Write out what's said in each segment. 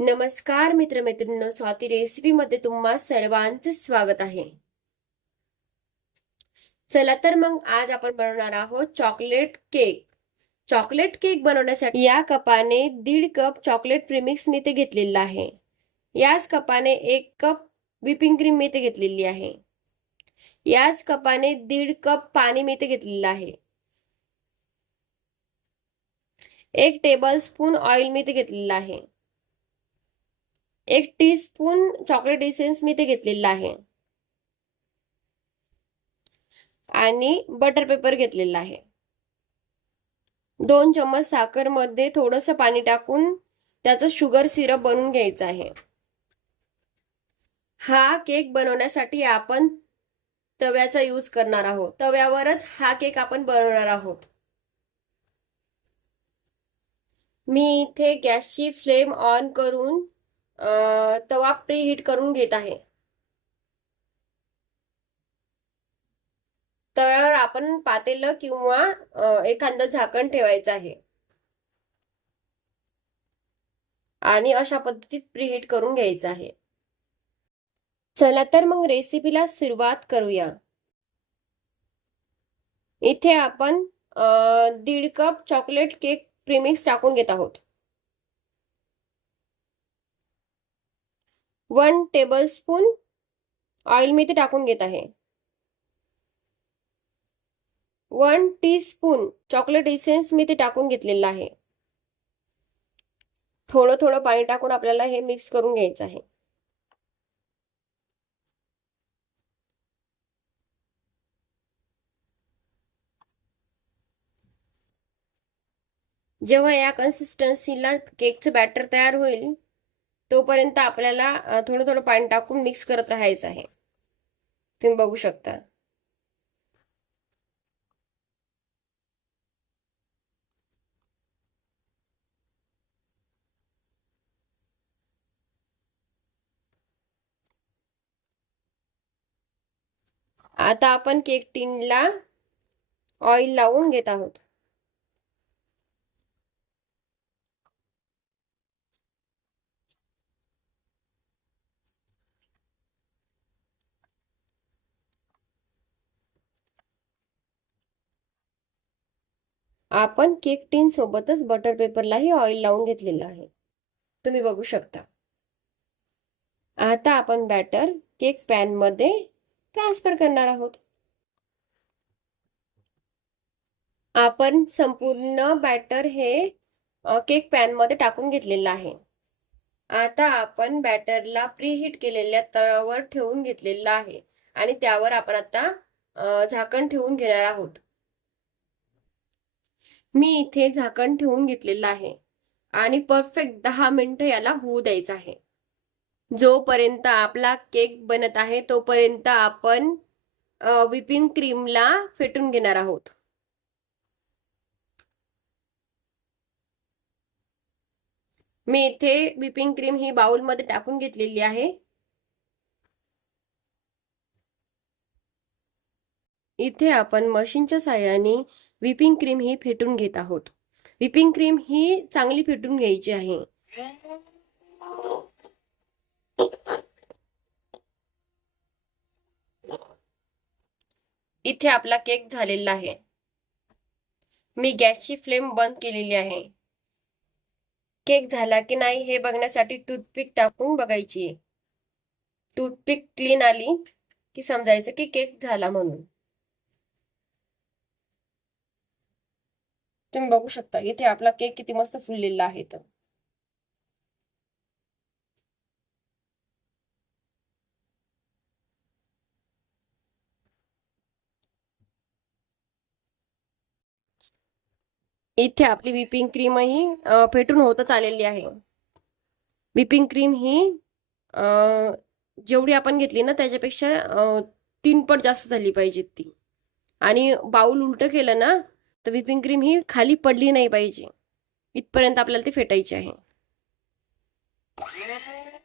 नमस्कार मित्रमैत्रिणींनो, स्वाती रेसिपी मध्ये तुम्हा सर्वांचे स्वागत आहे. चला तर मग आज आपण बनवणार आहोत चॉकलेट केक. चॉकलेट केक बनवण्यासाठी या कपाने 1.5 कप चॉकलेट प्रीमिक्स मी इथे घेतलेला आहे. याच कपाने 1 कप व्हिपिंग क्रीम मी इथे घेतलेली आहे. याच कपाने 1.5 कप पाणी मी इथे घेतलेलं आहे. 1 टेबलस्पून ऑइल मी इथे घेतलेलं आहे. 1 टीस्पून चॉकलेट इसेन्स मी इथे घेतलेला आहे. आणि बटर पेपर घेतलेला आहे. 2 चम्मच साखर मध्ये थोडंसं पाणी टाकून त्याचं शुगर सिरप बनवून घ्यायचं आहे. हा केक बनवण्यासाठी आपण तव्याचा यूज करणार आहोत. तव्यावरच हा केक आपण बनवणार आहोत. मी इथे गॅसची फ्लेम ऑन करून तवा प्रीहीट करून घेत आहे. तव्यावर आपण पातेलं किंवा एखादं झाकण ठेवायचं आहे आणि अशा पद्धतीत प्रीहीट करून घ्यायचं आहे. चला तर मग रेसिपीला सुरुवात करूया. इथे आपण 1.5 कप चॉकलेट केक प्रीमिक्स टाकून घेत आहोत. 1 टेबलस्पून ऑइल मी इथे टाकून घेत आहे. 1 टीस्पून चॉकलेट इसेन्स मी इथे टाकून घेतलेला आहे. थोडं थोडं पाणी टाकून आपल्याला हे मिक्स करून घ्यायचं आहे. जेव्हा या कन्सिस्टन्सीला केकचं बॅटर तयार होईल तोपर्यंत आपल्याला थोडं थोडं पाणी टाकून मिक्स करत राहायचं आहे. तुम्ही बघू शकता. आता आपण केक टिनला ऑइल लावून घेत आहोत. आपण केक टिन सोबतच बटर पेपरलाही ऑइल लावून घेतलेलं आहे. तुम्ही बघू शकता. आता आपण बॅटर केक पॅन मध्ये ट्रान्सफर करणार आहोत. आपण संपूर्ण बॅटर हे केक पॅन मध्ये टाकून घेतलेलं आहे. आता आपण बॅटरला प्रीहीट केलेल्या तव्यावर ठेवून घेतलेलं आहे आणि त्यावर आपण आता झाकण ठेवून घेणार आहोत. मी इथे झाकण ठेवून घेतलेलं आहे आणि परफेक्ट 10 मिनिटं याला होऊ द्यायचं आहे. जोपर्यंत आपला केक बनत आहे तोपर्यंत आपण व्हिपिंग क्रीमला फेटून घेणार आहोत. मी इथे व्हिपिंग क्रीम ही बाउल मध्ये टाकून घेतलेली आहे. इथे आपण मशीनच्या साहाय्याने व्हिपिंग क्रीम ही फेटून घेत आहोत. व्हिपिंग क्रीम ही चांगली फेटून घ्यायची आहे. इथे आपला केक झालेला आहे. मी गॅसची फ्लेम बंद केलेली आहे. केक झाला की नाही हे बघण्यासाठी टूथपिक टाकून बघायची. टूथपिक क्लीन आली की समजायचं की केक झाला म्हणून. तुम्ही बघू शकता इथे आपला केक किती मस्त फुललेला आहे. तर इथे आपली व्हिपिंग क्रीम ही फेटून होतच आलेली आहे. व्हिपिंग क्रीम ही जेवढी आपण घेतली ना त्याच्यापेक्षा 3 पट जास्त झाली पाहिजे ती. आणि बाउल उलट केलं ना तर व्हिपिंग क्रीम ही खाली पडली नाही पाहिजे. इथपर्यंत आपल्याला ती फेटायची आहे.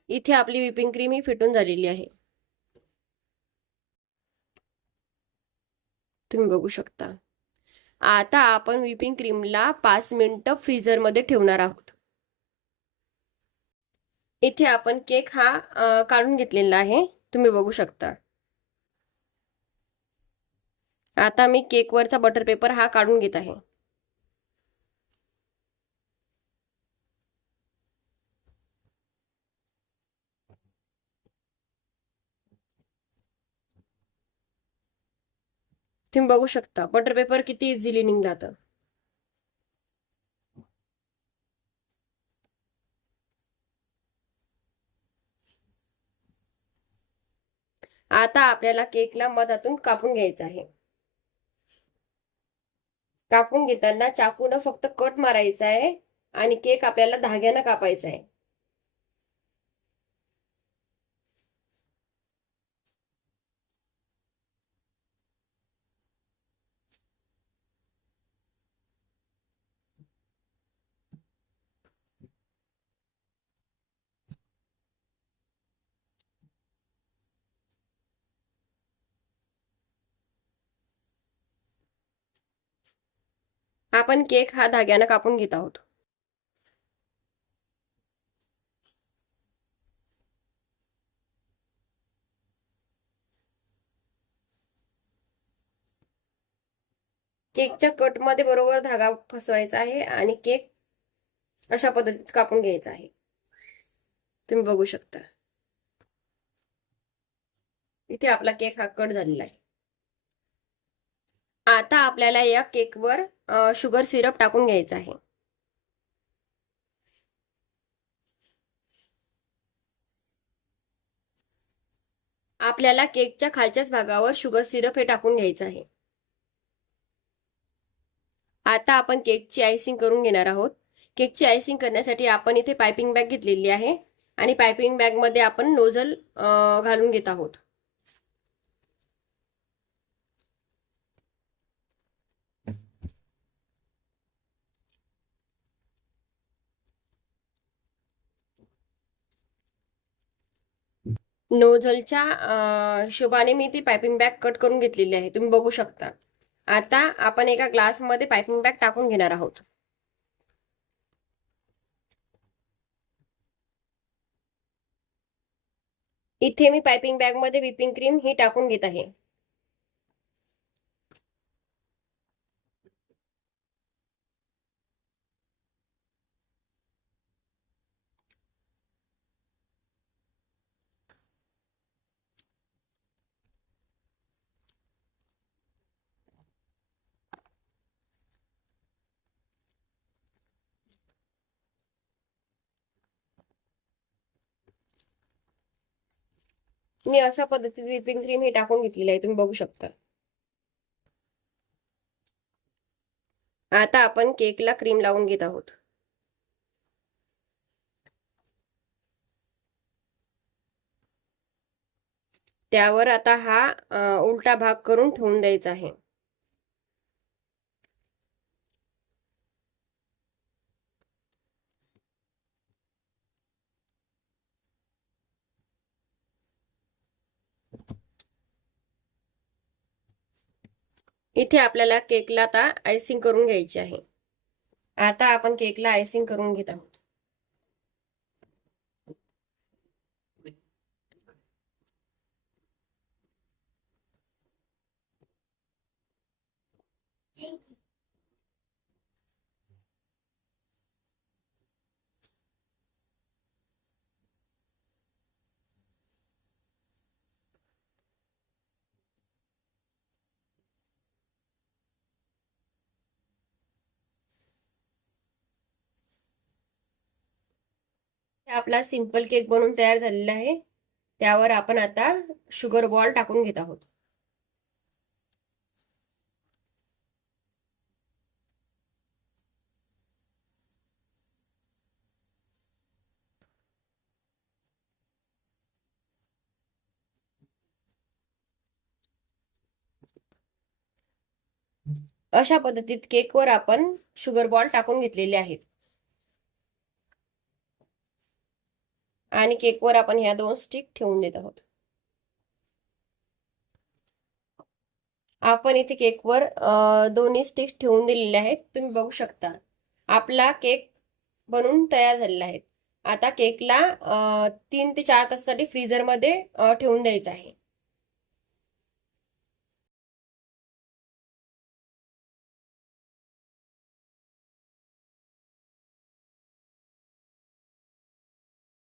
इथे आपली व्हिपिंग क्रीम ही फेटून झालेली आहे. तुम्ही बघू शकता. आता आपण व्हिपिंग क्रीमला 5 मिनिटं फ्रीझर मध्ये ठेवणार आहोत. इथे आपण केक हा काढून घेतलेला आहे, तुम्ही बघू शकता. आता मी केकवरचा बटर पेपर हा काढून घेत आहे. तुम्ही बघू शकता बटर पेपर किती इझिली निघतं. आता आपल्याला केकला मधातून कापून घ्यायचा आहे. कापून घेताना चाकूनं फक्त कट मारायचा आहे आणि केक आपल्याला धाग्यानं कापायचा आहे. आपण केक हा धाग्यानं कापून घेत आहोत. केकच्या कट मध्ये बरोबर धागा फसवायचा आहे आणि केक अशा पद्धतीत कापून घ्यायचा आहे. तुम्ही बघू शकता. इथे आपला केक हा कट झालेला आहे. आता आपल्याला या केकवर शुगर सिरप टाकून घ्यायचा आहे. आपल्याला केकच्या खालच्याच भागावर शुगर सिरप हे टाकून घ्यायचं आहे. आता आपण केकची आयसिंग करून घेणार आहोत. केकची आयसिंग करण्यासाठी आपण इथे पायपिंग बॅग घेतलेली आहे आणि पायपिंग बॅग मध्ये आपण नोझल घालून घेत आहोत. नोझलच्या हिशोबाने मी ती पायपिंग बॅग कट करून घेतलेली आहे, तुम्ही बघू शकता. आता आपण एका ग्लासमध्ये पायपिंग बॅग टाकून घेणार आहोत. इथे मी पायपिंग बॅग मध्ये व्हिपिंग क्रीम ही टाकून घेत आहे. मी अशा पद्धतीने व्हिपिंग क्रीम ही टाकून घेतलेली आहे, तुम्ही बघू शकता. आता आपण केकला क्रीम लावून घेत आहोत. त्यावर आता हा उलटा भाग करून ठेवून द्यायचा आहे. इथे आपल्याला केकला आता आयसिंग करून घ्यायची आहे. आता आपण केकला आयसिंग करून घेत आहोत. आपला सिंपल केक बनवून तयार झालेला आहे. त्यावर आपण आता शुगर बॉल टाकून घेत आहोत. अशा पद्धतीत केकवर आपण शुगर बॉल टाकून घेतलेले आहेत आणि केकवर आपण ह्या 2 स्टिक ठेवून देत आहोत. आपण इथे केकवर दोन्ही स्टिक्स ठेवून दिलेले आहेत, तुम्ही बघू शकता. आपला केक बनून तयार झालेला आहे. आता केकला 3 ते 4 तासासाठी फ्रीझरमध्ये ठेवून द्यायचं आहे.